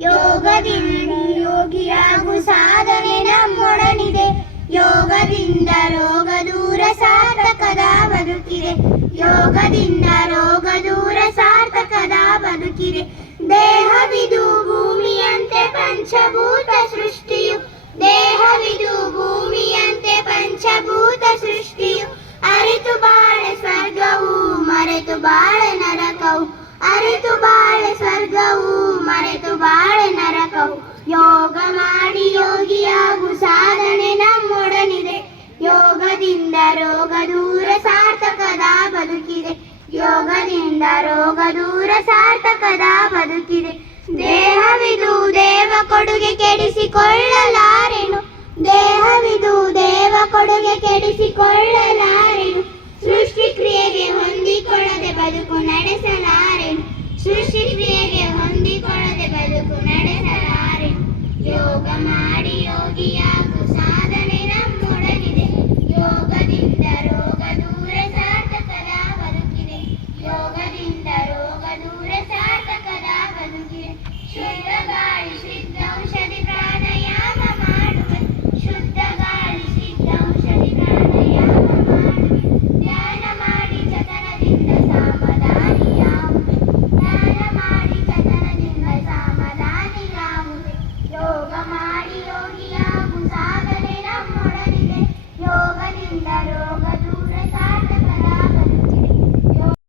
ಯೋಗದಿಂದ ಯೋಗಿಯಾಗು ಸಾಧನೆ ನಮ್ಮೊಡನಿದೆ. ಯೋಗದಿಂದ ರೋಗ ದೂರ ಸಾರ್ಥಕದ ಬದುಕಿದೆ. ಯೋಗದಿಂದ ರೋಗ ದೂರ ಸಾರ್ಥಕದ ಬದುಕಿದೆ. ದೇಹವಿದು ಭೂಮಿಯಂತೆ ಪಂಚಭೂತ ಸೃಷ್ಟಿಯು. ದೇಹವಿದು ಭೂಮಿಯಂತೆ ಪಂಚಭೂತ ಸೃಷ್ಟಿಯು. ಅರಿತು ಬಾಳೆ ಸ್ವರ್ಗವು ಮರೆತು ಬಾಳೆ ನರಕವು. ಅರಿತು ಬಾಳೆ ಸ್ವರ್ಗವು ಮರೆತು ಬಾಳೆ ನರಕವು. ಯೋಗ ಮಾಡಿ ಯೋಗಿಯಾಗು ಸಾಧನೆ ನಮ್ಮೊಡನಿದೆ. ಯೋಗದಿಂದ ರೋಗ ದೂರ ಸಾರ್ಥಕದ ಬದುಕಿದೆ. ಯೋಗದಿಂದ ರೋಗ ದೂರ ಸಾರ್ಥಕದ ಬದುಕಿದೆ. ದೇಹವಿದು ದೇವ ಕೊಡುಗೆ ಕೆಡಿಸಿಕೊಳ್ಳಲಾರೆನು. ದೇಹವಿದು ದೇವ ಕೊಡುಗೆ ಕೆಡಿಸಿಕೊಳ್ಳಲಾರೆನು. ಸೃಷ್ಟಿ ಕ್ರಿಯೆಗೆ ಹೊಂದಿಕೊಳ್ಳದೆ ಬದುಕು ನಡೆಸಲಾರೆನು. ಸೃಷ್ಟಿ ಕ್ರಿಯೆಗೆ ಹೊಂದಿಕೊಳ್ಳದೆ